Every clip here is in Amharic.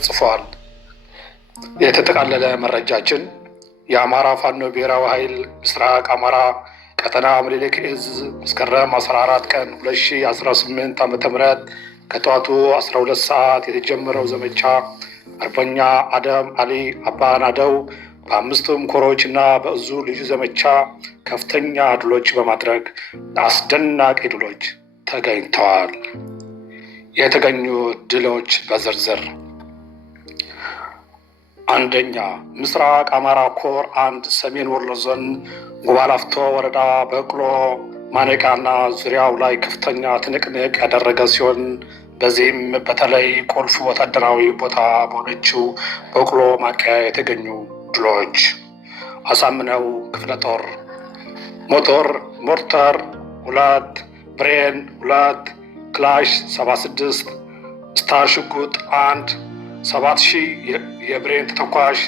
ተጽፏል። የተጠቃለለ መረጃችን የአማራ ፋኖ ብሔራዊ ኃይል ምስራቅ አማራ ቀጠና ምኒልክ ዕዝ መስከረም 14 ቀን 2018 ዓ.ም ከጠዋቱ 12 ሰዓት የተጀመረው ዘመቻ አርበኛ አደም አሊ አባናደው በአምስቱም ኮሮች እና በእዙ ልዩ ዘመቻ ከፍተኛ ድሎች በማድረግ አስደናቂ ድሎች ተገኝተዋል። የተገኙ ድሎች በዝርዝር አንደኛ፣ ምስራቅ አማራ ኮር 1 ሰሜን ወሎ ዞን ጉባላፍቶ ወረዳ በቅሎ ማነቂያና ዙሪያው ላይ ከፍተኛ ትንቅንቅ ያደረገ ሲሆን በዚህም በተለይ ቁልፍ ወታደራዊ ቦታ በሆነችው በቅሎ ማንቂያ የተገኙ ድሎች አሳምነው ክፍለ ጦር ሞርተር 2 ብሬን 2 ክላሽ 76 ስታር ሽጉጥ 1 7000 የብሬን ተተኳሽ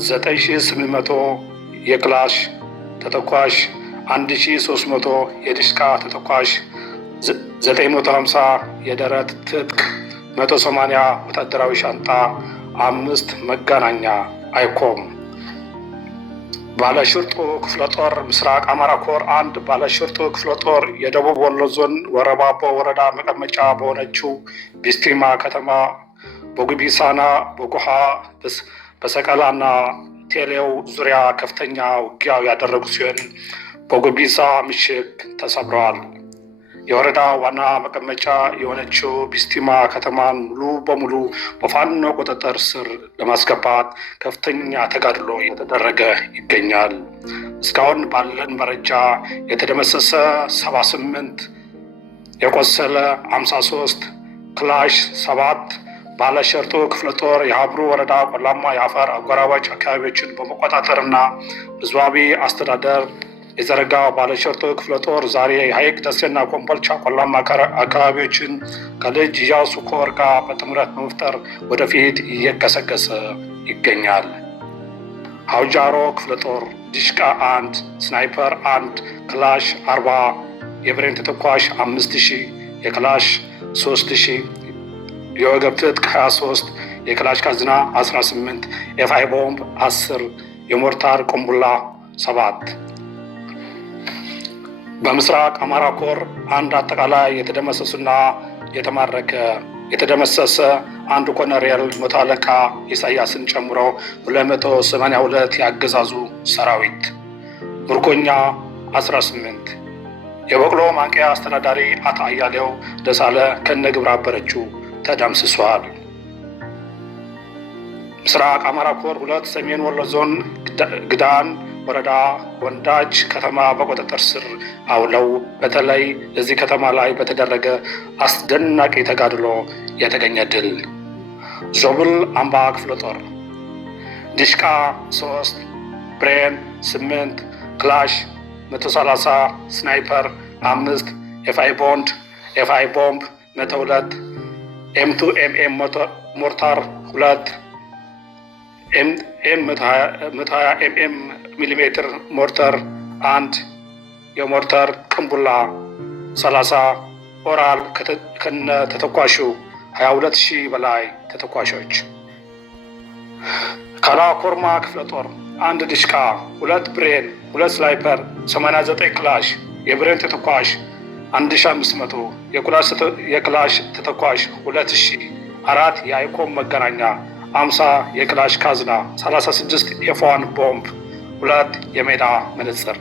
9800 የክላሽ ተተኳሽ 1300 የዲሽቃ ተተኳሽ 950 የደረት ትጥቅ 180 ወታደራዊ ሻንጣ 5 መጋናኛ አይኮም። ባለሽርጡ ክፍለ ጦር ምስራቅ አማራ ኮር 1 ባለሽርጡ ክፍለ ጦር የደቡብ ወሎ ዞን ወረባቦ ወረዳ መቀመጫ በሆነችው ቢስቲማ ከተማ በጉቢሳና በጉሃ በሰቀላና ቴሌው ዙሪያ ከፍተኛ ውጊያ ያደረጉ ሲሆን በጉቢሳ ምሽግ ተሰብረዋል። የወረዳ ዋና መቀመጫ የሆነችው ቢስቲማ ከተማን ሙሉ በሙሉ በፋኖ ቁጥጥር ስር ለማስገባት ከፍተኛ ተጋድሎ እየተደረገ ይገኛል። እስካሁን ባለን መረጃ የተደመሰሰ 78፣ የቆሰለ 53፣ ክላሽ 7 ባለሸርጡ ክፍለ ጦር የሀብሩ ወረዳ ቆላማ የአፈር አጎራባች አካባቢዎችን በመቆጣጠርና ህዝባዊ አስተዳደር የዘረጋው ባለሸርጡ ክፍለ ጦር ዛሬ ሀይቅ ደሴና ኮምቦልቻ ቆላማ አካባቢዎችን ከልጅ ኢያሱ ኮር ጋር በጥምረት በመፍጠር ወደፊት እየገሰገሰ ይገኛል። ሀውጃሮ ክፍለ ጦር ዲሽቃ 1 ስናይፐር 1 ክላሽ 40 የብሬን ተተኳሽ 5000 የክላሽ 3000 የወገብ ትጥቅ 23 የክላሽ ካዝና 18 የፋይ ቦምብ 10 የሞርታር ቆምቡላ 7። በምስራቅ አማራ ኮር 1 አጠቃላይ የተደመሰሱና የተደመሰሰ 1 ኮሎኔል መቶ አለቃ ኢሳያስን ጨምሮ 282 ያገዛዙ ሰራዊት፣ ምርኮኛ 18። የበቅሎ ማንቂያ አስተዳዳሪ አቶ አያሌው ደሳለ ከነግብረ አበረችው ተደምስሷል። ምስራቅ አማራ ኮር 2 ሰሜን ወሎ ዞን ግዳን ወረዳ ወንዳጅ ከተማ በቁጥጥር ስር አውለው በተለይ እዚህ ከተማ ላይ በተደረገ አስደናቂ ተጋድሎ የተገኘ ድል ዞብል አምባ ክፍለ ጦር ዲሽቃ 3 ብሬን 8 ክላሽ 130 ስናይፐር 5 የፋይ ቦምብ 102 M2 MM ሞርታር 2 120 mm ሚሊሜትር ሞርተር 1 የሞርተር ቅንቡላ 30 ኦራል ከነ ተተኳሹ 22000 በላይ ተተኳሾች። ካላኮርማ ክፍለ ጦር 1 ዲሽቃ 2 ብሬን 2 ስናይፐር 89 ክላሽ የብሬን ተተኳሽ 1500 የክላሽ ተተኳሽ 2000 4 የአይኮም መገናኛ 50 የክላሽ ካዝና 36 የፋን ቦምብ 2 የሜዳ መነጽር።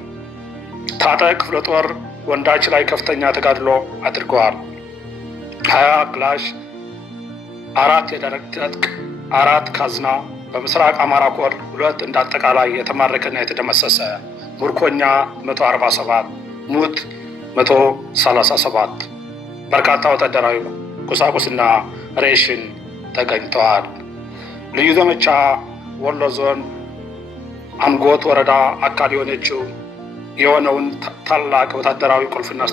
ታጠቅ ክፍለ ጦር ወንዳች ላይ ከፍተኛ ተጋድሎ አድርገዋል። 20 ክላሽ 4 የደረቅ ትጥቅ 4 ካዝና። በምስራቅ አማራ ኮር 2 እንዳጠቃላይ የተማረከና የተደመሰሰ ምርኮኛ 147 ሙት 137 በርካታ ወታደራዊ ቁሳቁስና ሬሽን ተገኝተዋል። ልዩ ዘመቻ ወሎ ዞን አንጎት ወረዳ አካል የሆነውን ታላቅ ወታደራዊ ቁልፍና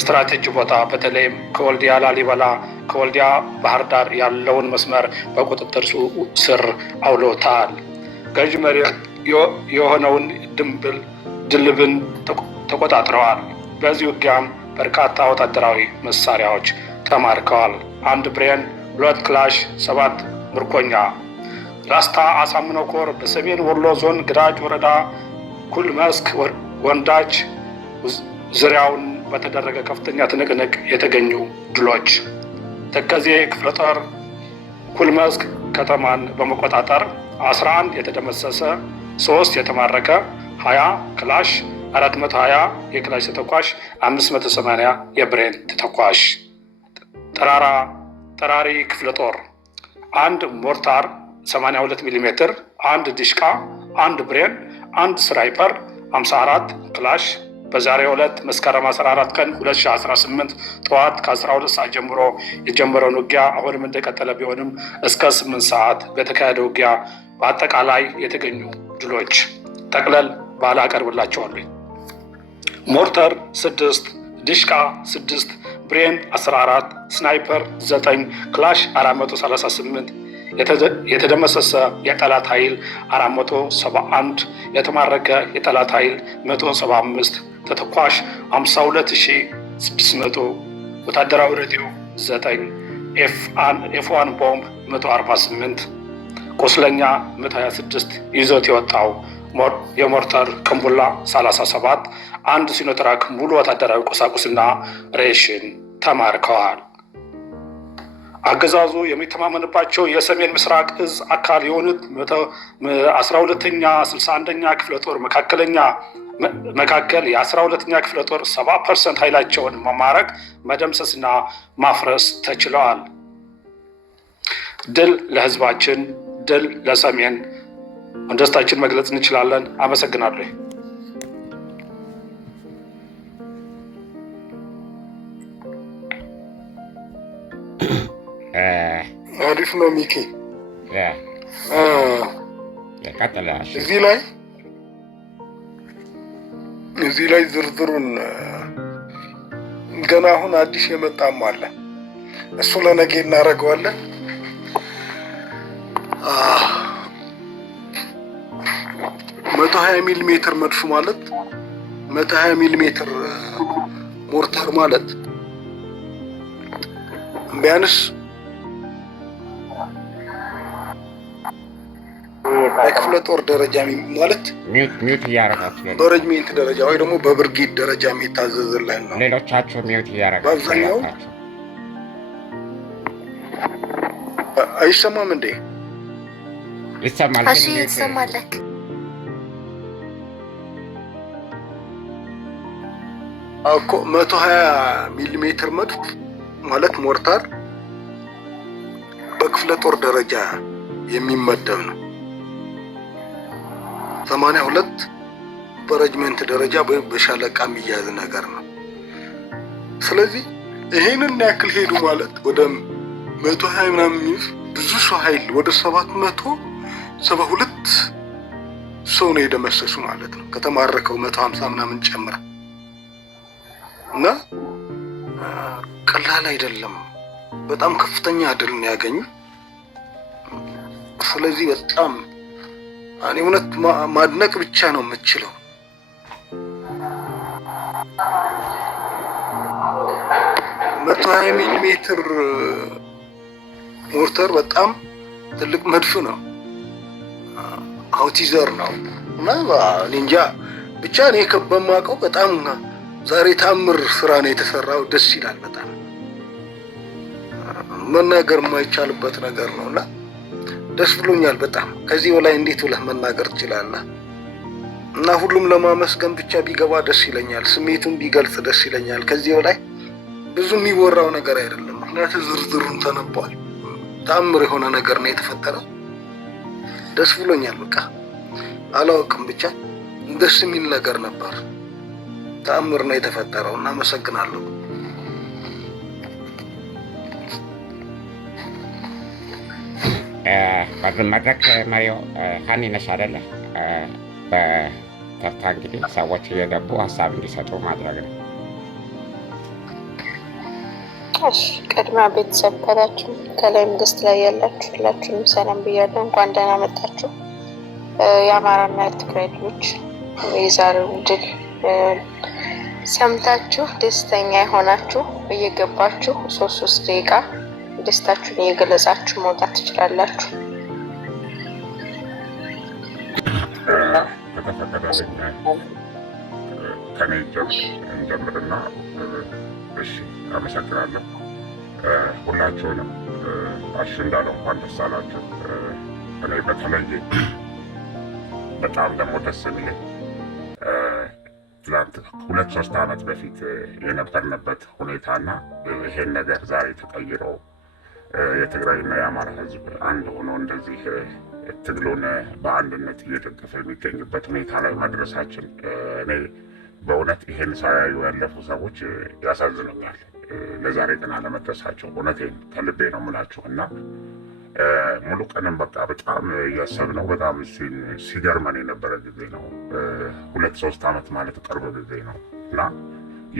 ስትራቴጂ ቦታ በተለይም ከወልዲያ ላሊበላ ከወልዲያ ባህር ዳር ያለውን መስመር በቁጥጥር ስር አውሎታል። ገዥ መሪ የሆነውን ድልብን ተቆጣጥረዋል። በዚህ ውጊያም በርካታ ወታደራዊ መሳሪያዎች ተማርከዋል። 1 ብሬን 2 ክላሽ 7 ምርኮኛ። ላስታ አሳምነው ኮር በሰሜን ወሎ ዞን ግራጅ ወረዳ ኩል መስክ ወንዳች ዙሪያውን በተደረገ ከፍተኛ ትንቅንቅ የተገኙ ድሎች። ተከዜ ክፍለ ጦር ኩል መስክ ከተማን በመቆጣጠር 11 የተደመሰሰ፣ 3 የተማረከ፣ 20 ክላሽ፣ 420 የክላሽ ተተኳሽ፣ 580 የብሬን ተተኳሽ። ጠራሪ ክፍለ ጦር 1 ሞርታር 82 ሚሜ፣ 1 ዲሽቃ፣ 1 ብሬን፣ 1 ስናይፐር፣ 54 ክላሽ በዛሬው ዕለት መስከረም 14 ቀን 2018 ጠዋት ከ12 ሰዓት ጀምሮ የጀመረውን ውጊያ አሁንም እንደቀጠለ ቢሆንም እስከ 8 ሰዓት በተካሄደ ውጊያ በአጠቃላይ የተገኙ ድሎች ጠቅለል ባለ አቀርብላቸዋለሁ። ሞርተር 6፣ ዲሽቃ 6፣ ብሬን 14፣ ስናይፐር 9፣ ክላሽ 438፣ የተደመሰሰ የጠላት ኃይል 471፣ የተማረከ የጠላት ኃይል 175፣ ተተኳሽ 52600፣ ወታደራዊ ሬዲዮ 9፣ ኤፍ1 ቦምብ 148፣ ቁስለኛ 126፣ ይዞት የወጣው የሞርተር ቅንቡላ 37፣ 1 ሲኖትራክ ሙሉ ወታደራዊ ቁሳቁስና ሬሽን ተማርከዋል። አገዛዙ የሚተማመንባቸው የሰሜን ምስራቅ እዝ አካል የሆኑት 12ኛ 61ኛ ክፍለ ጦር መካከል የ12ኛ ክፍለ ጦር 70% ኃይላቸውን መማረክ፣ መደምሰስና ማፍረስ ተችለዋል። ድል ለህዝባችን፣ ድል ለሰሜን። ደስታችን መግለጽ እንችላለን። አመሰግናለሁ። አሪፍ ነው ሚኪ። እዚህ ላይ ዝርዝሩን ገና አሁን አዲስ የመጣም አለ። እሱ ለነገ እናደርገዋለን። 120 ሚሊ ሜትር መድፍ ማለት 120 ሚሊ ሜትር ሞርታር ማለት ቢያንስ በክፍለ ጦር ደረጃ ማለት ሚውት እያደረጋችሁ በሬጅሜንት ደረጃ ወይ ደግሞ በብርጌድ ደረጃ የሚታዘዝልህ ነው። ሌሎቻችሁ ሚውት እያደረጋችሁ በአብዛኛው አይሰማም እንዴ? ይሰማል። እሺ ይሰማል። እኮ 120 ሚሊ ሜትር መድፍ ማለት ሞርታር በክፍለ ጦር ደረጃ የሚመደብ ነው። 82 በሬጅመንት ደረጃ ወይም በሻለቃ የሚያዝ ነገር ነው። ስለዚህ ይሄንን ያክል ሄዱ ማለት ወደ 120 ምናምን ብዙ ሰው ኃይል ወደ 772 ሰው ነው የደመሰሱ ማለት ነው። ከተማረከው 150 ምናምን ጨምራ እና ቀላል አይደለም። በጣም ከፍተኛ ድል ነው ያገኙ። ስለዚህ በጣም እኔ እውነት ማድነቅ ብቻ ነው የምችለው። መቶ 20 ሚሊ ሜትር ሞርተር በጣም ትልቅ መድፍ ነው። አውቲዘር ነው እና እኔ እንጃ ብቻ እኔ ከበማቀው በጣም ዛሬ ታምር ስራ ነው የተሰራው። ደስ ይላል። በጣም መናገር የማይቻልበት ነገር ነውና ደስ ብሎኛል በጣም። ከዚህ በላይ እንዴት ብለህ መናገር ትችላለህ? እና ሁሉም ለማመስገን ብቻ ቢገባ ደስ ይለኛል። ስሜቱን ቢገልጽ ደስ ይለኛል። ከዚህ በላይ ብዙ የሚወራው ነገር አይደለም። ምክንያቱም ዝርዝሩን ተነቧል። ታምር የሆነ ነገር ነው የተፈጠረው። ደስ ብሎኛል። በቃ አላውቅም፣ ብቻ ደስ የሚል ነገር ነበር። ታምር ነው የተፈጠረው። እና አመሰግናለሁ። በዚህ መድረክ መሪው ሀኒ ነሽ አይደለ? በተርታ እንግዲህ ሰዎች እየገቡ ሀሳብ እንዲሰጡ ማድረግ ነው። እሺ፣ ቅድሚያ ቤተሰብ ካላችሁ ከላይም ገስት ላይ ያላችሁ ሁላችሁንም ሰላም ብያለሁ። እንኳን ደህና መጣችሁ። የአማራና የትግራይ ልጆች የዛሬውን ድል ሰምታችሁ ደስተኛ የሆናችሁ እየገባችሁ 3 ደቂቃ ደስታችሁን እየገለጻችሁ መውጣት ትችላላችሁ። ከተፈቀደልኝ ከኔ እንጀምርና እሺ፣ አመሰግናለሁ። ሁላችሁንም አሽ እንዳለው እንኳን ደስ አላችሁ። እኔ በተለይ በጣም ደግሞ ደስ የሚለኝ ትላንት 2-3 ዓመት በፊት የነበርንበት ሁኔታና ይሄን ነገር ዛሬ ተቀይሮ የትግራይና የአማራ ሕዝብ አንድ ሆኖ እንደዚህ ትግሉን በአንድነት እየደገፈ የሚገኝበት ሁኔታ ላይ መድረሳችን እኔ በእውነት ይሄን ሳያዩ ያለፉ ሰዎች ያሳዝኑኛል። ለዛሬ ግን አለመድረሳቸው እውነቴን ከልቤ ነው የምላችሁ እና ሙሉ ቀንም በቃ በጣም እያሰብነው በጣም ሲገርመን የነበረ ጊዜ ነው። 2-3 ዓመት ማለት ቅርብ ጊዜ ነው እና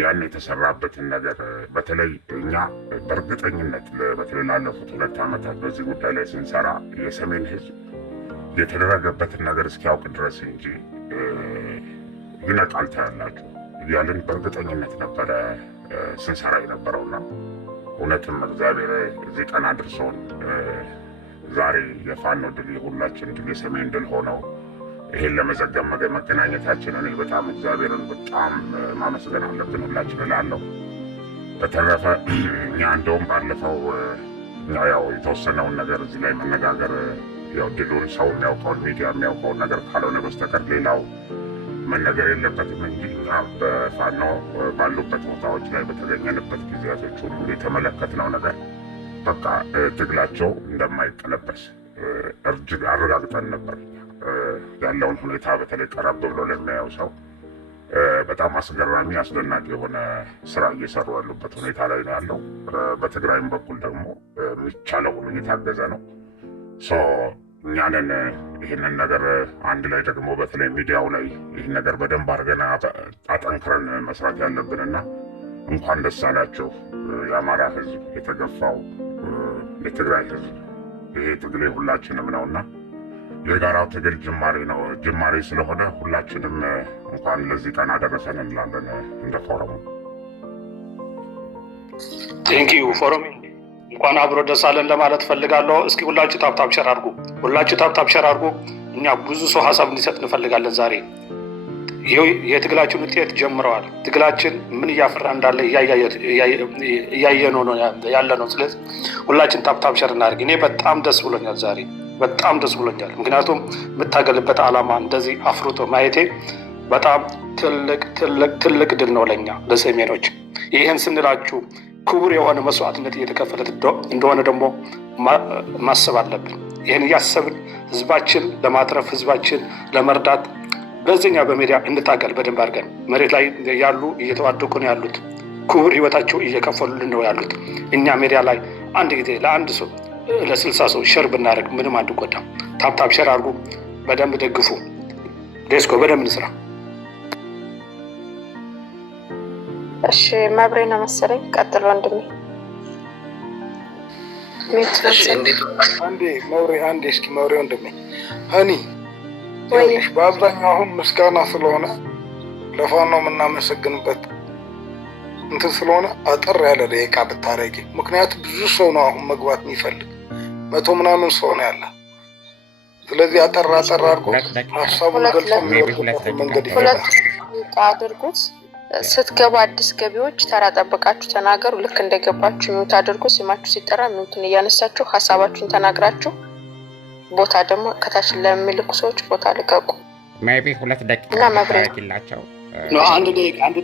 ያን የተሰራበትን ነገር በተለይ እኛ በእርግጠኝነት በተለይ ላለፉት 2 ዓመታት በዚህ ጉዳይ ላይ ስንሰራ የሰሜን ህዝብ የተደረገበትን ነገር እስኪያውቅ ድረስ እንጂ ይነቃል ታያላችሁ እያልን በእርግጠኝነት ነበረ ስንሰራ የነበረውና እውነትም እግዚአብሔር እዚህ ቀን አድርሶን ዛሬ የፋኖ ድል የሁላችን ድል የሰሜን ድል ሆነው ይሄን ለመዘገብ መገናኘታችን እኔ በጣም እግዚአብሔርን በጣም ማመስገን አለብን ሁላችን እላለሁ። በተረፈ እኛ እንደውም ባለፈው እኛ ያው የተወሰነውን ነገር እዚህ ላይ መነጋገር ያው ድሉን ሰው የሚያውቀውን ሚዲያ የሚያውቀውን ነገር ካልሆነ በስተቀር ሌላው መነገር የለበትም እንጂ እኛ በፋኖ ባሉበት ቦታዎች ላይ በተገኘንበት ጊዜያቶች ሁሉ የተመለከትነው ነገር በቃ ትግላቸው እንደማይቀለበስ እርጅግ አረጋግጠን ነበር። ያለውን ሁኔታ በተለይ ቀረብ ብሎ ለሚያየው ሰው በጣም አስገራሚ አስደናቂ የሆነ ስራ እየሰሩ ያሉበት ሁኔታ ላይ ነው ያለው። በትግራይም በኩል ደግሞ የሚቻለው ሁሉ እየታገዘ ነው። እኛንን ይህንን ነገር አንድ ላይ ደግሞ በተለይ ሚዲያው ላይ ይህን ነገር በደንብ አድርገን አጠንክረን መስራት ያለብንና እንኳን ደስ አላቸው የአማራ ህዝብ የተገፋው የትግራይ ህዝብ ይሄ ትግል ሁላችንም ነውና የጋራው ትግል ጅማሬ ስለሆነ ሁላችንም እንኳን ለዚህ ቀን አደረሰን እንላለን። እንደ ፎረሙ ቴንኪዩ ፎረም እንኳን አብሮ ደስ አለን ለማለት ፈልጋለሁ። እስኪ ሁላችሁ ታፕታፕ ሸር አድርጉ። እኛ ብዙ ሰው ሀሳብ እንዲሰጥ እንፈልጋለን። ዛሬ የትግላችን ውጤት ጀምረዋል። ትግላችን ምን እያፈራ እንዳለ እያየነው ነው ያለ ነው። ስለዚህ ሁላችን ታፕታፕ ሸር እናድርግ። እኔ በጣም ደስ ብሎኛል ዛሬ በጣም ደስ ብሎኛል። ምክንያቱም የምታገልበት ዓላማ እንደዚህ አፍርቶ ማየቴ በጣም ትልቅ ድል ነው ለኛ ለሰሜኖች። ይህን ስንላችሁ ክቡር የሆነ መስዋዕትነት እየተከፈለት እንደሆነ ደግሞ ማሰብ አለብን። ይህን እያሰብን ህዝባችን ለማትረፍ ህዝባችን ለመርዳት በዚህኛ በሚዲያ እንታገል በደንብ አድርገን። መሬት ላይ ያሉ እየተዋደቁ ነው ያሉት፣ ክቡር ህይወታቸው እየከፈሉልን ነው ያሉት። እኛ ሚዲያ ላይ አንድ ጊዜ ለአንድ ሰው ለ60 ሰው ሸር ብናደርግ ምንም አንጎዳም። ታፕታፕ ሸር አድርጉ፣ በደንብ ደግፉ። ዴስኮ በደንብ እንስራ። እሺ መብሬ ነው መሰለኝ። ቀጥሎ ወንድሜ አንዴ እስኪ መብሬ ወንድሜ ሀኒ ይኸውልሽ፣ በአብዛኛው አሁን ምስጋና ስለሆነ ለፋኖ የምናመሰግንበት እንትን ስለሆነ አጠር ያለ ደቂቃ ብታረጊ። ምክንያቱም ብዙ ሰው ነው አሁን መግባት የሚፈልግ 100 ምናምን ሰው ነው ያለ። ስለዚህ አጠር አድርጎ ሀሳቡን ገልጾ የሚወርድበት መንገድ ይፈላል አድርጉት። ስትገቡ አዲስ ገቢዎች ተራ ጠብቃችሁ ተናገሩ። ልክ እንደገባችሁ ሚውት አድርጉ። ስማችሁ ሲጠራ ሚውቱን እያነሳችሁ ሀሳባችሁን ተናግራችሁ ቦታ ደግሞ ከታች ለሚልኩ ሰዎች ቦታ ልቀቁ። ሜቢ 2 ደቂቃ ታረጊላቸው። አንድ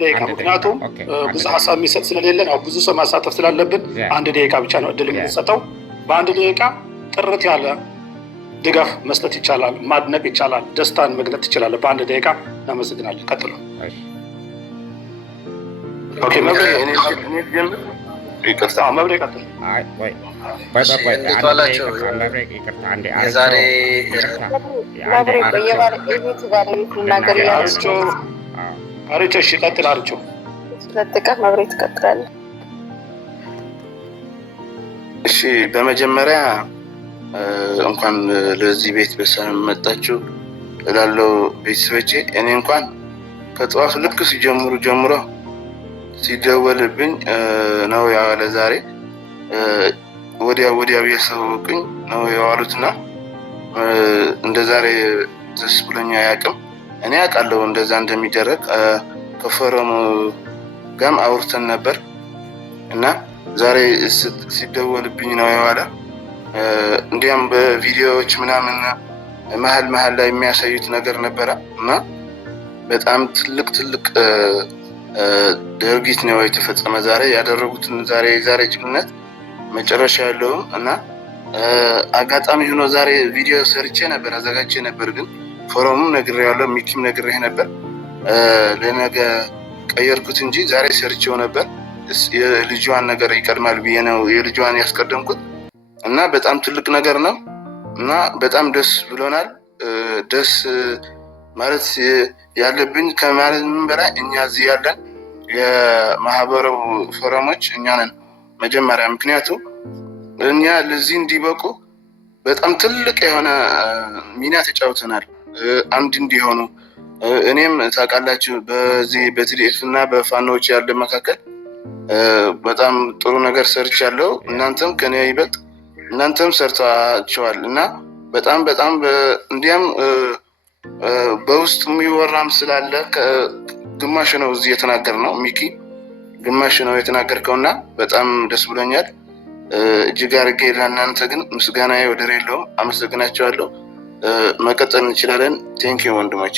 ደቂቃ ምክንያቱም ብዙ ሀሳብ የሚሰጥ ስለሌለ ነው። ብዙ ሰው ማሳተፍ ስላለብን 1 ደቂቃ ብቻ ነው እድል የምንሰጠው። በ1 ደቂቃ ጥርት ያለ ድጋፍ መስጠት ይቻላል፣ ማድነቅ ይቻላል፣ ደስታን መግለጥ ይችላል። በ1 ደቂቃ እናመሰግናለን። ቀጥሎ መብሬ ቀጥል። አርቾ እሺ ቀጥል። አርቾ ስለጥቀህ መብሬ ትቀጥላለህ። እሺ በመጀመሪያ እንኳን ለዚህ ቤት በሰላም መጣችሁ እላለሁ ቤተሰቦቼ። እኔ እንኳን ከጠዋቱ ልክ ሲጀምሩ ጀምሮ ሲደወልብኝ ነው ያለ ዛሬ ወዲያው እያሳወቁኝ ነው የዋሉትና እንደ ዛሬ ደስ ብሎኝ አያውቅም። እኔ አውቃለሁ እንደዛ እንደሚደረግ ከፎረሙ ጋም አውርተን ነበር እና ዛሬ ሲደወልብኝ ነው የዋለ። እንዲያም በቪዲዮዎች ምናምን መሀል ላይ የሚያሳዩት ነገር ነበረ እና በጣም ትልቅ ድርጊት ነው የተፈጸመ ዛሬ ያደረጉትን ዛሬ ጭነት መጨረሻ ያለውም እና አጋጣሚ ሆኖ ዛሬ ቪዲዮ ሰርቼ ነበር አዘጋጅቼ ነበር፣ ግን ፎረሙም ነግሬያለሁ፣ ሚኪም ነግሬህ ነበር። ለነገ ቀየርኩት እንጂ ዛሬ ሰርቼው ነበር። የልጇን ነገር ይቀድማል ብዬ ነው የልጇን ያስቀደምኩት እና በጣም ትልቅ ነገር ነው እና በጣም ደስ ብሎናል። ደስ ማለት ያለብኝ ከማለትም በላይ እኛ እዚህ ያለን የማህበረው ፎረሞች እኛ ነን መጀመሪያ። ምክንያቱም እኛ ለዚህ እንዲበቁ በጣም ትልቅ የሆነ ሚና ተጫውተናል፣ አንድ እንዲሆኑ። እኔም ታውቃላችሁ በዚህ በቲዲኤፍ እና በፋኖዎች ያለ መካከል በጣም ጥሩ ነገር ሰርቻለሁ። እናንተም ከኔ ይበልጥ እናንተም ሰርታችኋል እና በጣም እንዲያም በውስጥ የሚወራም ስላለ ግማሽ ነው እዚህ የተናገርነው፣ ሚኪ ግማሽ ነው የተናገርከውና በጣም ደስ ብሎኛል። እጅግ አድርጌ ለእናንተ ግን ምስጋናዬ ወደር የለውም። አመሰግናቸዋለሁ። መቀጠል እንችላለን። ቴንኪዩ ወንድሞቼ።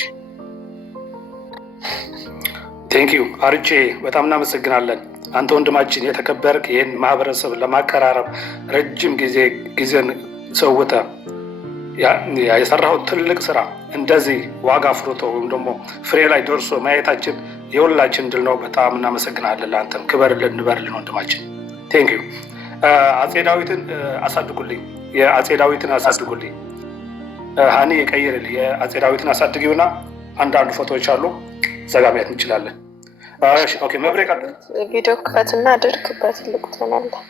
ቴንኪዩ አርጬ፣ በጣም እናመሰግናለን። አንተ ወንድማችን የተከበርክ ይህን ማህበረሰብ ለማቀራረብ ረጅም ጊዜን ሰውተ የሰራው ትልቅ ስራ እንደዚህ ዋጋ አፍርቶ ወይም ደግሞ ፍሬ ላይ ደርሶ ማየታችን የሁላችን ድል ነው። በጣም እናመሰግናለን። ለአንተም ክበርልን፣ ንበርልን ወንድማችን። ቴንኪዩ። አጼ ዳዊትን አሳድጉልኝ፣ የአጼ ዳዊትን አሳድጉልኝ። ሀኒ የቀይርልኝ፣ የአጼ ዳዊትን አሳድጊውና አንዳንድ ፎቶዎች አሉ ዘጋ ማየት እንችላለን። ኦኬ መብሬ ቀጥል። ቪዲዮ ክፈትና አድርግበት ትልቁ ትሆናለህ።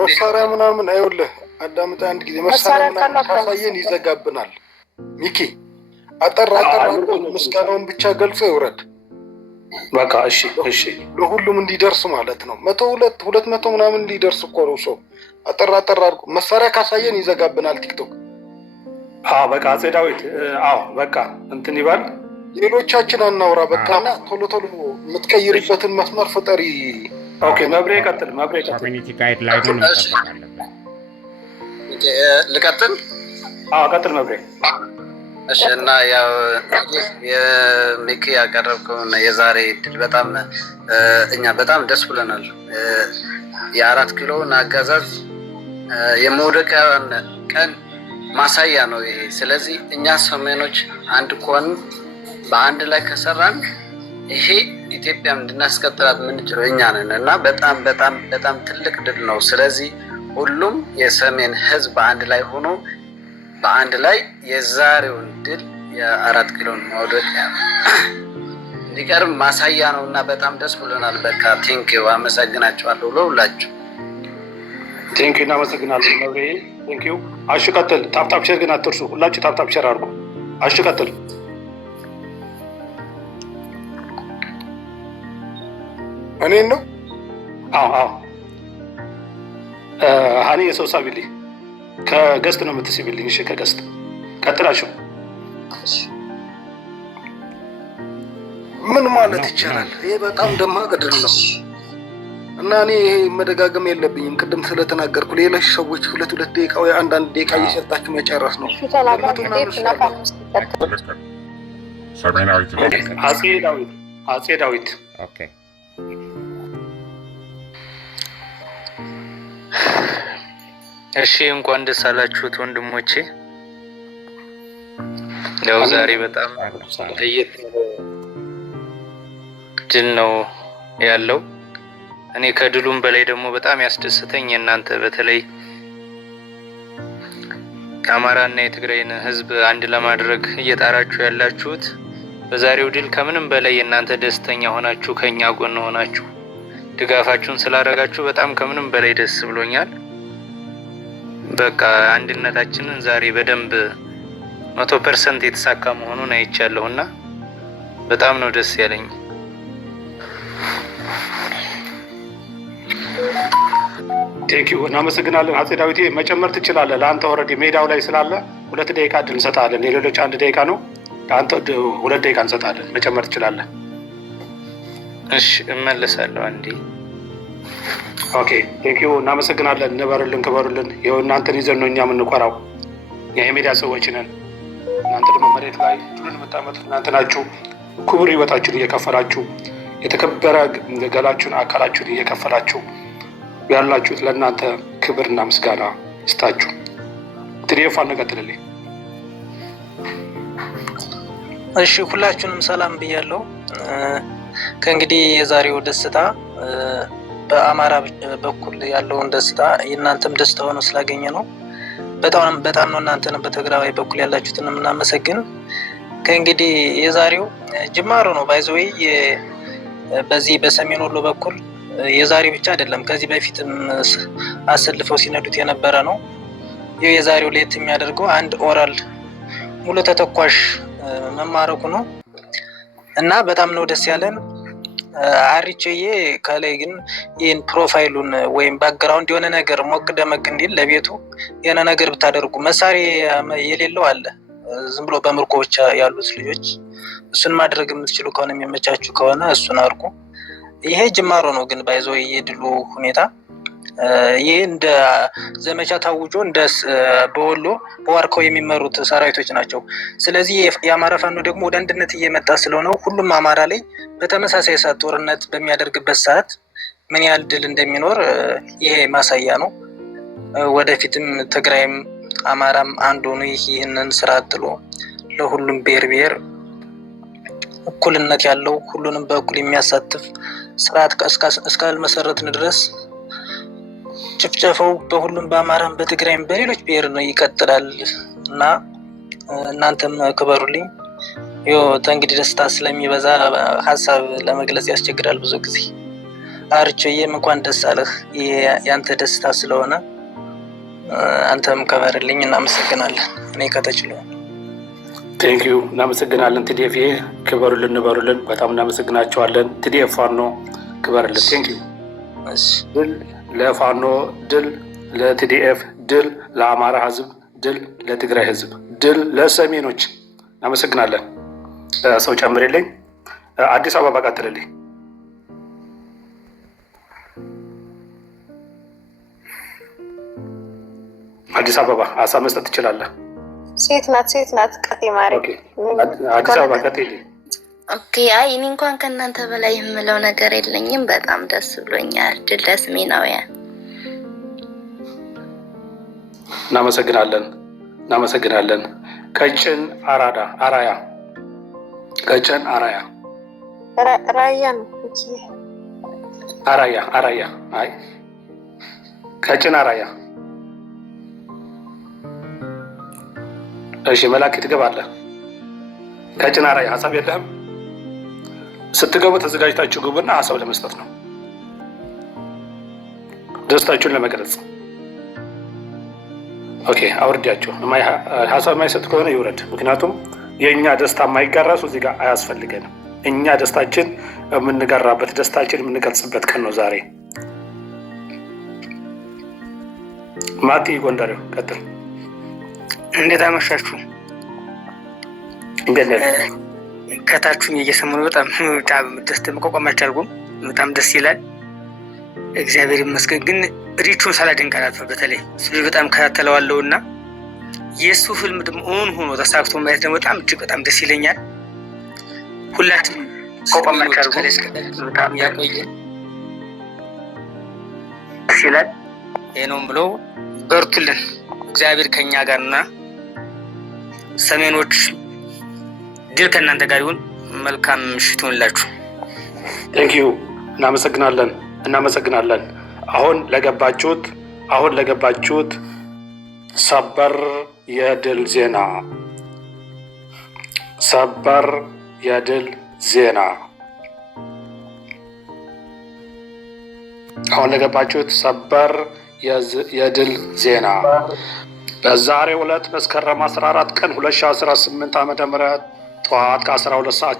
መሳሪያ ምናምን አይውልህ አዳምጣ። አንድ ጊዜ መሳሪያ ምናምን ካሳየን ይዘጋብናል። ሚኪ አጠር ምስጋናውን ብቻ ገልጾ ይውረድ። በቃ እሺ፣ ለሁሉም እንዲደርስ ማለት ነው። 200 ምናምን እንዲደርስ እኮ ነው ሰው። አጠር አድርጎ መሳሪያ ካሳየን ይዘጋብናል ቲክቶክ። በቃ አጼ ዳዊት በቃ እንትን ይባል። ሌሎቻችን አናውራ በቃና ቶሎ የምትቀይርበትን መስመር ፍጠሪ። ኦኬ መብሬ ቀጥል። ኮሚኒቲ ጋይድ ላይ ነው እንጠብቃለን። ልቀጥል? ቀጥል መብሬ። እሺ እና ያው የሚኪ ያቀረብከውን የዛሬ ድል በጣም እኛ በጣም ደስ ብለናል። የ4 ኪሎን አገዛዝ የመውደቂያን ቀን ማሳያ ነው ይሄ። ስለዚህ እኛ ሰሜኖች አንድ ከሆን በአንድ ላይ ከሰራን ይሄ ኢትዮጵያ እንድናስቀጥላት የምንችለው እኛ ነን እና በጣም ትልቅ ድል ነው። ስለዚህ ሁሉም የሰሜን ህዝብ በአንድ ላይ ሆኖ በአንድ ላይ የዛሬውን ድል የ4 ኪሎን መውደቂያ እንዲቀርብ ማሳያ ነው እና በጣም ደስ ብሎናል። በቃ ቴንኪው፣ አመሰግናቸዋለሁ ለሁላችሁ። ቴንኪው፣ እናመሰግናለን መብሬ። ቴንኪው። አሹ ቀጥል። ታፕታፕ ሼር ግን አትርሱ። ሁላችሁ ታፕታፕ ሼር አድርጉ። አሹ ቀጥል። እኔን ነው? አዎ ሀኒ የሰው ሳቢልኝ ከገስት ነው የምትስቢልኝ። እሺ ከገስት ቀጥላችሁ ምን ማለት ይቻላል? ይሄ በጣም ደማቅ ድል ነው እና እኔ ይሄ መደጋገም የለብኝም። ቅድም ስለተናገርኩ ሌሎች ሰዎች 2 ደቂቃ ወይ አንዳንድ ደቂቃ እየሰጣችሁ መጨረስ ነው። አጼ ዳዊት ኦኬ። እሺ እንኳን ደስ አላችሁት ወንድሞቼ። ያው ዛሬ በጣም ለየት ድል ነው ያለው። እኔ ከድሉም በላይ ደግሞ በጣም ያስደስተኝ የእናንተ በተለይ የአማራና የትግራይን ህዝብ አንድ ለማድረግ እየጣራችሁ ያላችሁት በዛሬው ድል ከምንም በላይ የእናንተ ደስተኛ ሆናችሁ ከኛ ጎን ሆናችሁ ድጋፋችሁን ስላደረጋችሁ በጣም ከምንም በላይ ደስ ብሎኛል። በቃ አንድነታችንን ዛሬ በደንብ 100% የተሳካ መሆኑን አይቻለሁና በጣም ነው ደስ ያለኝ። ቴንኪዩ እናመሰግናለን። አፄ ዳዊቴ መጨመር ትችላለህ። ለአንተ ኦልሬዲ ሜዳው ላይ ስላለ 2 ደቂቃ እድል እንሰጣለን። የሌሎች 1 ደቂቃ ነው። ለአንተ 2 ደቂቃ እንሰጣለን። መጨመር ትችላለህ። እሺ እመለሳለሁ አንዴ። ኦኬ ቴንኪዩ እናመሰግናለን። እንበርልን፣ ክበሩልን። ይኸው እናንተን ይዘን ነው እኛ የምንኮራው። እኛ የሚዲያ ሰዎች ነን። እናንተ ደግሞ መሬት ላይ ድሉን የምታመጡት እናንተ ናችሁ። ክቡር ህይወታችሁን እየከፈላችሁ የተከበረ ገላችሁን አካላችሁን እየከፈላችሁ ያላችሁት ለእናንተ ክብርና ምስጋና ይስጣችሁ። ትዴፋ እንቀጥልልኝ። እሺ ሁላችሁንም ሰላም ብያለሁ። ከእንግዲህ የዛሬው ደስታ በአማራ በኩል ያለውን ደስታ የእናንተም ደስታ ሆኖ ስላገኘ ነው። በጣም ነው እናንተንም በትግራይ በኩል ያላችሁትን የምናመሰግን። ከእንግዲህ የዛሬው ጅማሮ ነው። ባይዘወይ በዚህ በሰሜን ወሎ በኩል የዛሬ ብቻ አይደለም፣ ከዚህ በፊትም አሰልፈው ሲነዱት የነበረ ነው። ይህ የዛሬው ለየት የሚያደርገው አንድ ኦራል ሙሉ ተተኳሽ መማረኩ ነው እና በጣም ነው ደስ ያለን። አሪቼዬ ከላይ ግን ይህን ፕሮፋይሉን ወይም ባክግራውንድ የሆነ ነገር ሞቅ ደመቅ እንዲል ለቤቱ የሆነ ነገር ብታደርጉ። መሳሪያ የሌለው አለ ዝም ብሎ በምርኮ ብቻ ያሉት ልጆች፣ እሱን ማድረግ የምትችሉ ከሆነ የሚመቻችሁ ከሆነ እሱን አድርጉ። ይሄ ጅማሮ ነው ግን ባይዘው የድሉ ሁኔታ ይህ እንደ ዘመቻ ታውጆ እንደ በወሎ በዋርካው የሚመሩት ሰራዊቶች ናቸው። ስለዚህ የአማራ ፋኖ ደግሞ ወደ አንድነት እየመጣ ስለሆነ ሁሉም አማራ ላይ በተመሳሳይ ሰዓት ጦርነት በሚያደርግበት ሰዓት ምን ያህል ድል እንደሚኖር ይሄ ማሳያ ነው። ወደፊትም ትግራይም አማራም አንድ ሆኖ ይህንን ስርዓት ጥሎ ለሁሉም ብሔር እኩልነት ያለው ሁሉንም በእኩል የሚያሳትፍ ስርዓት እስካልመሰረትን ድረስ ጭፍጨፋው በሁሉም በአማራም በትግራይም በሌሎች ብሔር ነው ይቀጥላል እና እናንተም ክበሩልኝ። እንግዲህ ደስታ ስለሚበዛ ሀሳብ ለመግለጽ ያስቸግራል ብዙ ጊዜ። አርቾዬም እንኳን ደስ አለህ፣ ያንተ ደስታ ስለሆነ አንተም ክበርልኝ። እናመሰግናለን። እኔ ከተችለው ቴንኪዩ እናመሰግናለን። ቲዲኤፍ ክበሩልን፣ እንበሩልን። በጣም እናመሰግናቸዋለን። ቲዲኤፍ ፋኖ ክበርልን። ቴንኪዩ። ድል ለፋኖ፣ ድል ለቲዲኤፍ፣ ድል ለአማራ ህዝብ፣ ድል ለትግራይ ህዝብ፣ ድል ለሰሜኖች። እናመሰግናለን። ሰው ጨምሬልኝ። አዲስ አበባ ቀጥልልኝ። አዲስ አበባ ሀሳብ መስጠት ትችላለህ። ሴት ናት ቀጤ ማሪ። አዲስ አበባ ቀጥልኝ። ኦኬ። አይ እኔ እንኳን ከእናንተ በላይ የምለው ነገር የለኝም። በጣም ደስ ብሎኛል። ድል ለሰሜናውያን። እናመሰግናለን። ቀጭን አራያ ቀጭን አራያ ራያ ነው አራያ አይ ቀጭን አራያ። እሺ መላክ ትገባለህ። ቀጭን አራያ ሀሳብ የለህም? ስትገቡ ተዘጋጅታችሁ ግቡና ሀሳብ ለመስጠት ነው፣ ደስታችሁን ለመግለጽ። ኦኬ አውርዳችሁ። ሀሳብ የማይሰጥ ከሆነ ይውረድ። ምክንያቱም የእኛ ደስታ የማይጋራሱ እዚህ ጋር አያስፈልገንም። እኛ ደስታችን የምንጋራበት ደስታችን የምንገልጽበት ቀን ነው ዛሬ። ማቲ ጎንደሬው ቀጥል። እንዴት አመሻችሁ? ከታችሁን እየሰሙ ነው። በጣም ደስ መቋቋም አልቻልኩም። በጣም ደስ ይላል። እግዚአብሔር ይመስገን። ግን ሪቹን ሳላደንቅ አላልፍም። በተለይ እሱ በጣም ከታተለዋለሁ እና የእሱ ህልም ደግሞ እውን ሆኖ ተሳክቶ ማየት ደግሞ በጣም እጅግ በጣም ደስ ይለኛል። ሁላችንም መቋቋም አልቻልኩም። በጣም ያቆየን ደስ ይላል። ይሄ ነው ብለው በርቱልን። እግዚአብሔር ከኛ ጋርና ሰሜኖች ድል ከእናንተ ጋር ይሁን። መልካም ምሽት ይሁንላችሁ። ቴንኪዩ እናመሰግናለን። አሁን ለገባችሁት ሰበር የድል ዜና በዛሬው ዕለት መስከረም 14 ቀን 2018 ዓ.ም ጠዋት ከ12 ሰዓት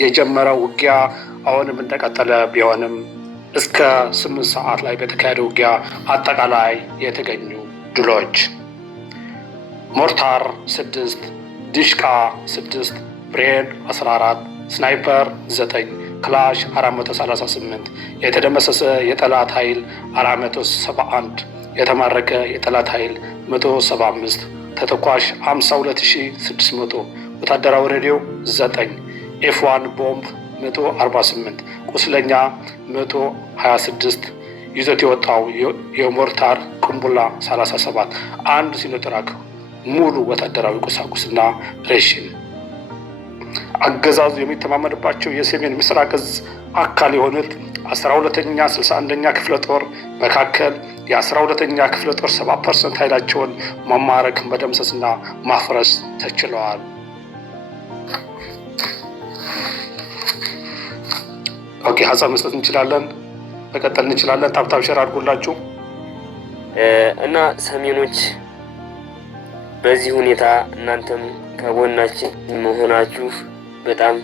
የጀመረው ውጊያ አሁንም እንደቀጠለ ቢሆንም እስከ 8 ሰዓት ላይ በተካሄደ ውጊያ አጠቃላይ የተገኙ ድሎች ሞርታር 6፣ ዲሽቃ 6፣ ብሬን 14፣ ስናይፐር 9፣ ክላሽ 438፣ የተደመሰሰ የጠላት ኃይል 471፣ የተማረከ የጠላት ኃይል 175፣ ተተኳሽ 52600፣ ወታደራዊ ሬዲዮ 9፣ ኤፍ1 ቦምብ 148፣ ቁስለኛ 126፣ ይዞት የወጣው የሞርታር ቅንቡላ 37፣ አንድ ሲኖትራክ ሙሉ ወታደራዊ ቁሳቁስና ሬሽን። አገዛዙ የሚተማመንባቸው የሰሜን ምስራቅ እዝ አካል የሆኑት 12ኛ 61ኛ ክፍለ ጦር መካከል የ12ኛ ክፍለ ጦር 70% ኃይላቸውን መማረክ መደምሰስና ማፍረስ ተችለዋል። ኦኬ፣ ሀሳብ መስጠት እንችላለን፣ መቀጠል እንችላለን። ታብታብ ሸር አድርጎላችሁ እና ሰሜኖች በዚህ ሁኔታ እናንተም ከጎናችን መሆናችሁ በጣም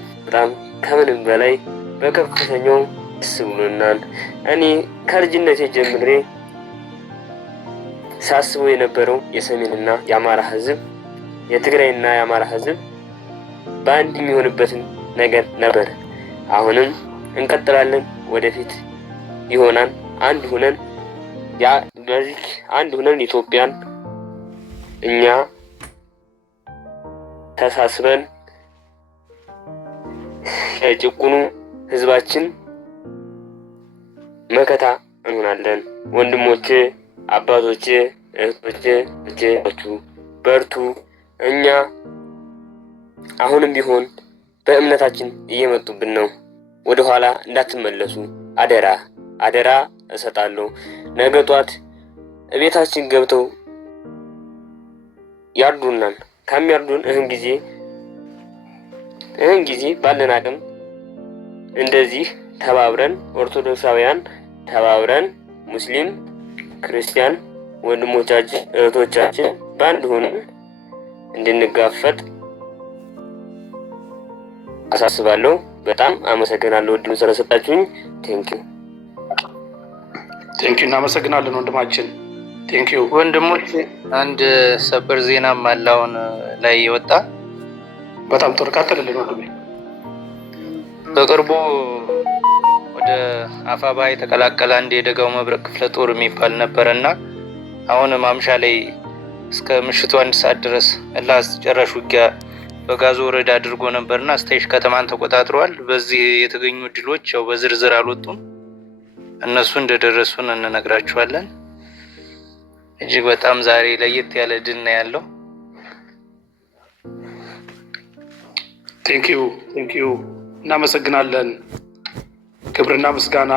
ከምንም በላይ በከፍተኛው ደስ ብሎናል። እኔ ከልጅነቴ ጀምሬ ሳስበው የነበረው የሰሜንና የአማራ ህዝብ፣ የትግራይና የአማራ ህዝብ በአንድ የሚሆንበትን ነገር ነበር። አሁንም እንቀጥላለን፣ ወደፊት ይሆናል። አንድ ሁነን በዚህ አንድ ሁነን ኢትዮጵያን እኛ ተሳስበን የጭቁኑ ህዝባችን መከታ እንሆናለን። ወንድሞቼ፣ አባቶቼ፣ እህቶቼ በርቱ። እኛ አሁንም ቢሆን በእምነታችን እየመጡብን ነው። ወደ ኋላ እንዳትመለሱ አደራ እሰጣለሁ። ነገ ጧት እቤታችን ገብተው ያርዱናል። ከሚያርዱን እህን ጊዜ ባለን አቅም እንደዚህ ተባብረን ኦርቶዶክሳውያን ተባብረን ሙስሊም ክርስቲያን ወንድሞቻችን እህቶቻችን በአንድ ሆነን እንድንጋፈጥ አሳስባለሁ። በጣም አመሰግናለሁ እድሉን ስለሰጣችሁኝ። ቴንኪው። እናመሰግናለን ወንድማችን። ቴንኪው ወንድሞች። አንድ ሰበር ዜና ማላውን ላይ የወጣ በጣም ጥሩ ቀጥልልን ወንድሜ። በቅርቡ ወደ አፋባ የተቀላቀለ አንድ የደጋው መብረቅ ክፍለ ጦር የሚባል ነበረና አሁን ማምሻ ላይ እስከ ምሽቱ 1 ሰዓት ድረስ አስጨራሽ ውጊያ በጋዞ ወረዳ አድርጎ ነበርና አስተያየሽ ከተማን ተቆጣጥሯል። በዚህ የተገኙ ድሎች ያው በዝርዝር አልወጡም። እነሱ እንደደረሱን እንነግራችኋለን። እጅግ በጣም ዛሬ ለየት ያለ ድል ነው ያለው። ቴንኪዩ እናመሰግናለን። ክብርና ምስጋና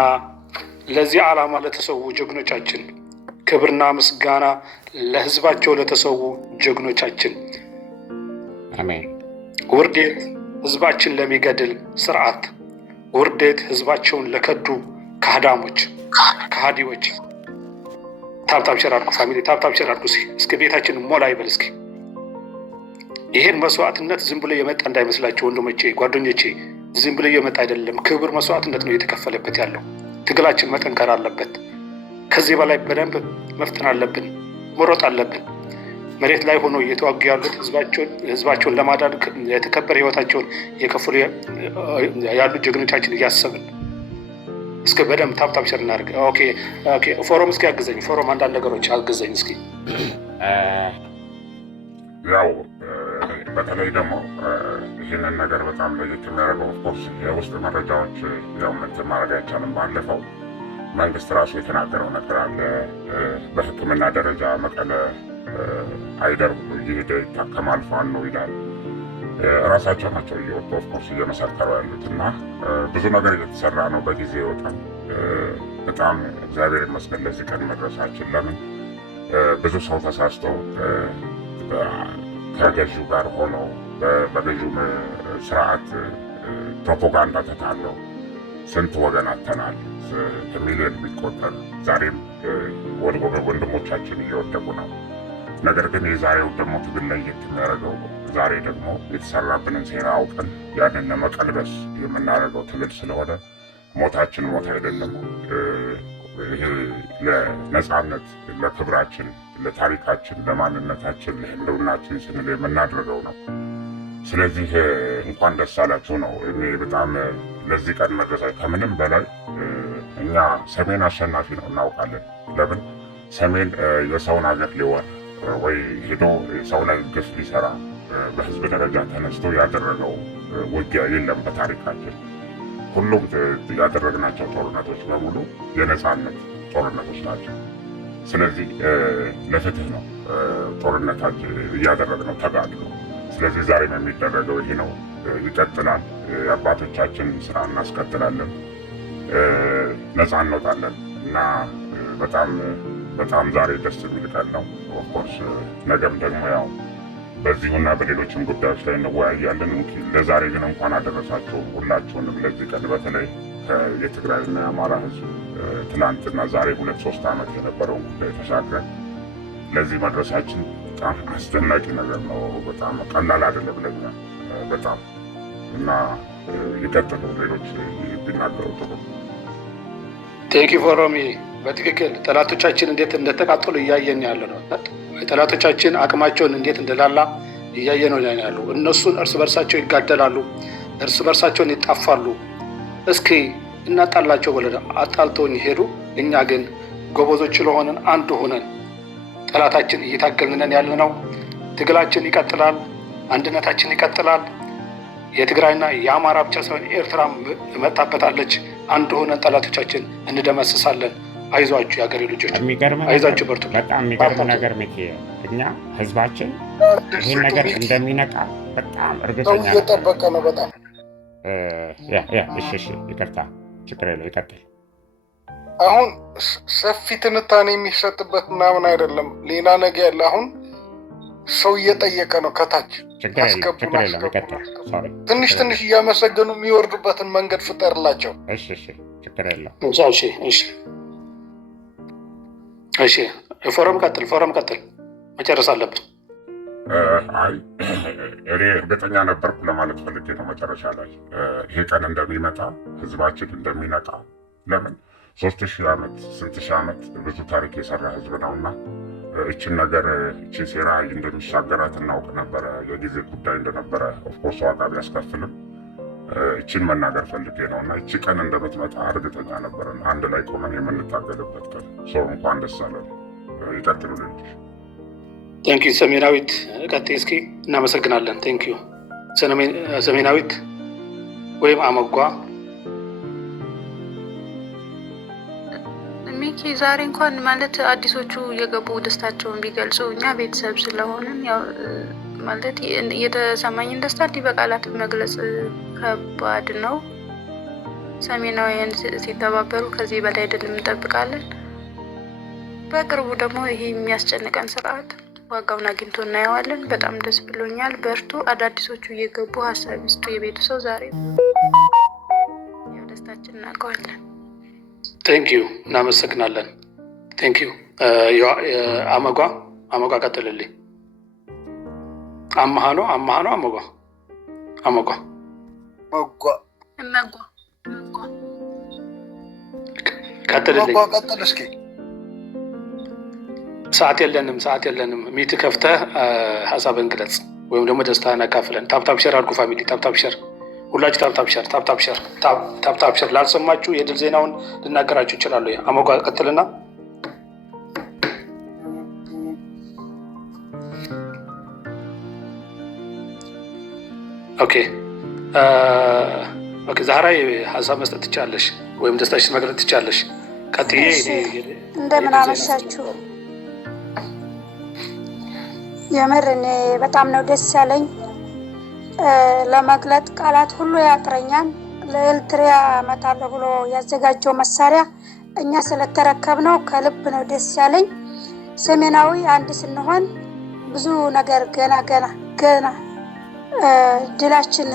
ለዚህ ዓላማ ለተሰዉ ጀግኖቻችን፣ ክብርና ምስጋና ለህዝባቸው ለተሰዉ ጀግኖቻችን። አሜን። ውርዴት ህዝባችን ለሚገድል ስርዓት፣ ውርዴት ህዝባቸውን ለከዱ ከሃዲዎች። ታብታብ ሸር አድርጉ ፋሚሊ፣ ታብታብ ሸር አድርጉ። እስኪ ቤታችን ሞላ ይበል። እስኪ ይሄን መስዋዕትነት ዝም ብሎ የመጣ እንዳይመስላችሁ ወንድሞቼ፣ ጓደኞቼ፣ ዝም ብሎ የመጣ አይደለም። ክብር መስዋዕትነት ነው የተከፈለበት ያለው። ትግላችን መጠንከር አለበት። ከዚህ በላይ በደንብ መፍጠን አለብን፣ መሮጥ አለብን። መሬት ላይ ሆኖ እየተዋጉ ያሉት ህዝባቸውን ለማዳን የተከበረ ህይወታቸውን የከፈሉ ያሉ ጀግኖቻችን እያሰብን እስኪ በደንብ ታብታብ ሸር እናድርግ። ኦኬ ፎረም እስኪ አግዘኝ። ፎረም አንዳንድ ነገሮች አግዘኝ እስኪ። ያው በተለይ ደግሞ ይህንን ነገር በጣም ለየት የሚያደርገው ኦፍኮርስ የውስጥ መረጃዎች ያው እንትን ማድረግ አይቻልም። ባለፈው መንግስት ራሱ የተናገረው ነገር አለ። በሕክምና ደረጃ መቀለ አይደር ሁሉ እየሄደ ይታከማል ፋኖ ይላል። ራሳቸው ናቸው እየወጡ ኦፍኮርስ እየመሰከሩ ያሉት እና ብዙ ነገር እየተሰራ ነው። በጊዜ ይወጣል። በጣም እግዚአብሔር ይመስገን ለዚህ ቀን መድረሳችን። ለምን ብዙ ሰው ተሳስተው ከገዢው ጋር ሆኖ በገዢው ስርዓት ፕሮፓጋንዳ ተታለው ስንት ወገን አተናል። በሚሊዮን የሚቆጠር ዛሬም ወንድሞቻችን እየወደቁ ነው። ነገር ግን የዛሬው ደግሞ ትግል ለየት የሚያደርገው ዛሬ ደግሞ የተሰራብንን ሴራ አውቀን ያንን ለመቀልበስ የምናደርገው ትግል ስለሆነ ሞታችን ሞት አይደለም። ይሄ ለነፃነት፣ ለክብራችን፣ ለታሪካችን፣ ለማንነታችን፣ ለህልውናችን ስንል የምናደርገው ነው። ስለዚህ እንኳን ደስ አላችሁ ነው። እኔ በጣም ለዚህ ቀን መድረሳ ከምንም በላይ እኛ ሰሜን አሸናፊ ነው እናውቃለን። ለምን ሰሜን የሰውን ሀገር ሊወር ወይ ሄዶ ሰው ላይ ግፍ ሊሰራ በህዝብ ደረጃ ተነስቶ ያደረገው ውጊያ የለም በታሪካችን። ሁሉም ያደረግናቸው ጦርነቶች በሙሉ የነፃነት ጦርነቶች ናቸው። ስለዚህ ለፍትህ ነው ጦርነታችን እያደረግነው ተጋድሎ። ስለዚህ ዛሬም የሚደረገው ይሄ ነው፣ ይቀጥላል። የአባቶቻችን ስራ እናስቀጥላለን፣ ነፃ እንወጣለን እና በጣም ዛሬ ደስ የሚል ቀን ነው። ኦፍኮርስ ነገም ደግሞ ያው በዚሁና በሌሎችም ጉዳዮች ላይ እንወያያለን። ለዛሬ ግን እንኳን አደረሳችሁ ሁላችሁንም ለዚህ ቀን። በተለይ የትግራይና የአማራ ህዝብ ትናንትና ዛሬ 2-3 ዓመት የነበረውን ጉዳይ ተሻግረን ለዚህ መድረሳችን በጣም አስደናቂ ነገር ነው። በጣም ቀላል አይደለም ለኛ በጣም እና ይቀጥሉ፣ ሌሎች ቢናገሩ ጥሩ። ቴንኪ ፎሮሚ በትክክል ጠላቶቻችን እንዴት እንደተቃጠሉ እያየን ያለ ነው። ጠላቶቻችን አቅማቸውን እንዴት እንደላላ እያየ ነው ያሉ። እነሱን እርስ በርሳቸው ይጋደላሉ፣ እርስ በርሳቸውን ይጣፋሉ። እስኪ እናጣላቸው ብለን አጣልተውኝ ሄዱ። እኛ ግን ጎበዞች ስለሆነን አንድ ሆነን ጠላታችን እየታገልነን ያለ ነው። ትግላችን ይቀጥላል፣ አንድነታችን ይቀጥላል። የትግራይና የአማራ ብቻ ሳይሆን ኤርትራም መጣበታለች። አንድ ሆነን ጠላቶቻችን እንደመስሳለን። አይዟችሁ የሀገሬ ልጆች፣ አይዟችሁ በርቱ። በጣም የሚገርም ነገር ሚኪ፣ እኛ ህዝባችን ይህን ነገር እንደሚነቃ በጣም እርግጠኛ ነው። እየጠበቀ ነው በጣም እሺ፣ ይቅርታ፣ ችግር የለው፣ ይቀጥል። አሁን ሰፊ ትንታኔ የሚሰጥበት ምናምን አይደለም፣ ሌላ ነገር ያለ። አሁን ሰው እየጠየቀ ነው ከታች። ትንሽ ትንሽ እያመሰገኑ የሚወርዱበትን መንገድ ፍጠርላቸው። ችግር የለው። እሺ፣ ፎረም ቀጥል፣ መጨረስ አለብን። አይ እኔ እርግጠኛ ነበርኩ ለማለት ፈልጌ ነው መጨረሻ ላይ ይሄ ቀን እንደሚመጣ ህዝባችን እንደሚነቃ። ለምን 3000 ዓመት ስንት ሺህ ዓመት ብዙ ታሪክ የሰራ ህዝብ ነውና እችን ነገር እችን ሴራ እንደሚሻገራት እናውቅ ነበረ። የጊዜ ጉዳይ እንደነበረ ኦፍኮርስ ዋጋ ቢያስከፍልም እችን መናገር ፈልጌ ነው እና እቺ ቀን እንደምትመጣ እርግጠኛ ነበረን። አንድ ላይ ቆመን የምንታገልበት ቀን። ሰው እንኳን ደስ አለን። ይቀጥሉ ልጅ። ቴንኪዩ ሰሜናዊት፣ ቀጥይ እስኪ። እናመሰግናለን። ቴንኪዩ ሰሜናዊት ወይም አመጓ። ሚኪ ዛሬ እንኳን ማለት አዲሶቹ እየገቡ ደስታቸውን ቢገልጹ እኛ ቤተሰብ ስለሆንን ያው ማለት የተሰማኝን ደስታ እንዲህ በቃላት መግለጽ ከባድ ነው። ሰሜናውያን ሲተባበሩ ከዚህ በላይ ድል እንጠብቃለን። በቅርቡ ደግሞ ይሄ የሚያስጨንቀን ስርዓት ዋጋውን አግኝቶ እናየዋለን። በጣም ደስ ብሎኛል። በርቱ። አዳዲሶቹ እየገቡ ሀሳብ ይስጡ። የቤቱ ሰው ዛሬ ያው ደስታችን እናውቀዋለን። ቴንኪዩ፣ እናመሰግናለን። ቴንኪዩ አመጓ ቀጥልልኝ። አማሃ ነው አመጓ ቀጥልልኝ። ቀጥል እስኪ። ሰዓት የለንም። ሚት ከፍተህ ሀሳብን ግለጽ ወይም ደግሞ ደስታህን አካፍለን። ታፕታፕ ሸር አድርጉ ፋሚሊ፣ ታፕታፕ ሸር ሁላችሁ፣ ታፕታፕ ሸር። ላልሰማችሁ የድል ዜናውን ልናገራችሁ ይችላሉ። አመጓ ቀጥልና። ኦኬ ዛህራ ሀሳብ መስጠት ትችላለሽ ወይም ደስታሽን መግለጽ ትችላለሽ። ቀጥዬ እንደምን አመሻችሁ። የምር እኔ በጣም ነው ደስ ያለኝ። ለመግለጥ ቃላት ሁሉ ያጥረኛል። ለኤርትራ እመጣለሁ ብሎ ያዘጋጀው መሳሪያ እኛ ስለተረከብነው ከልብ ነው ደስ ያለኝ። ሰሜናዊ አንድ ስንሆን ብዙ ነገር ገና ድላችን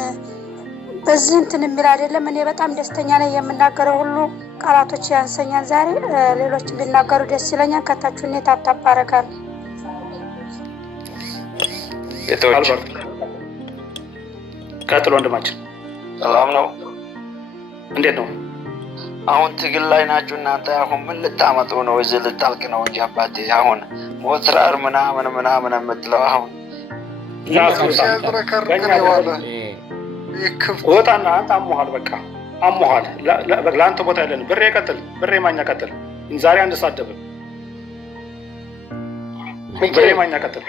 በዚህ እንትን የሚል አይደለም። እኔ በጣም ደስተኛ ነኝ። የምናገረው ሁሉ ቃላቶች ያንሰኛል። ዛሬ ሌሎች ቢናገሩ ደስ ይለኛል። ከታችሁ እኔ ታፕታፕ አደርጋለሁ። ቀጥሎ ወንድማችን። ሰላም ነው? እንዴት ነው? አሁን ትግል ላይ ናችሁ እናንተ። አሁን ምን ልታመጡ ነው? እዚህ ልታልቅ ነው እንጂ አባቴ። አሁን ሞትራር ምናምን የምትለው አሁን ወጣና አንተ አሞሃል፣ በቃ አሞሃል። ለአንተ ቦታ ያለን ብሬ ቀጥል፣ ብሬ ማኛ ቀጥል። ዛሬ አንሳደብም። ብሬ ማኛ ቀጥል።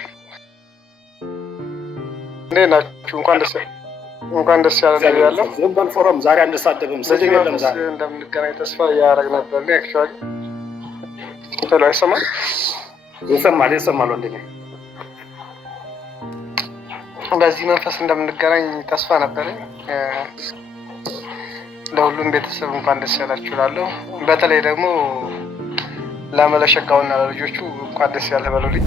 እንዴት ናችሁ? እንኳን ደስ ያለ ያለው ዝምበል ፎረም ዛሬ አንሳደብም። ስድብ የለም። ዛሬ እንደምንገናኝ ተስፋ እያደረግ ነበር። አክቹዋሊ ቶሎ አይሰማል? ይሰማል ወንድሜ። በዚህ መንፈስ እንደምንገናኝ ተስፋ ነበረኝ። ለሁሉም ቤተሰብ እንኳን ደስ ያላችሁ እላለሁ። በተለይ ደግሞ ለመለሸጋውና ለልጆቹ እንኳን ደስ ያለ በሉልኝ።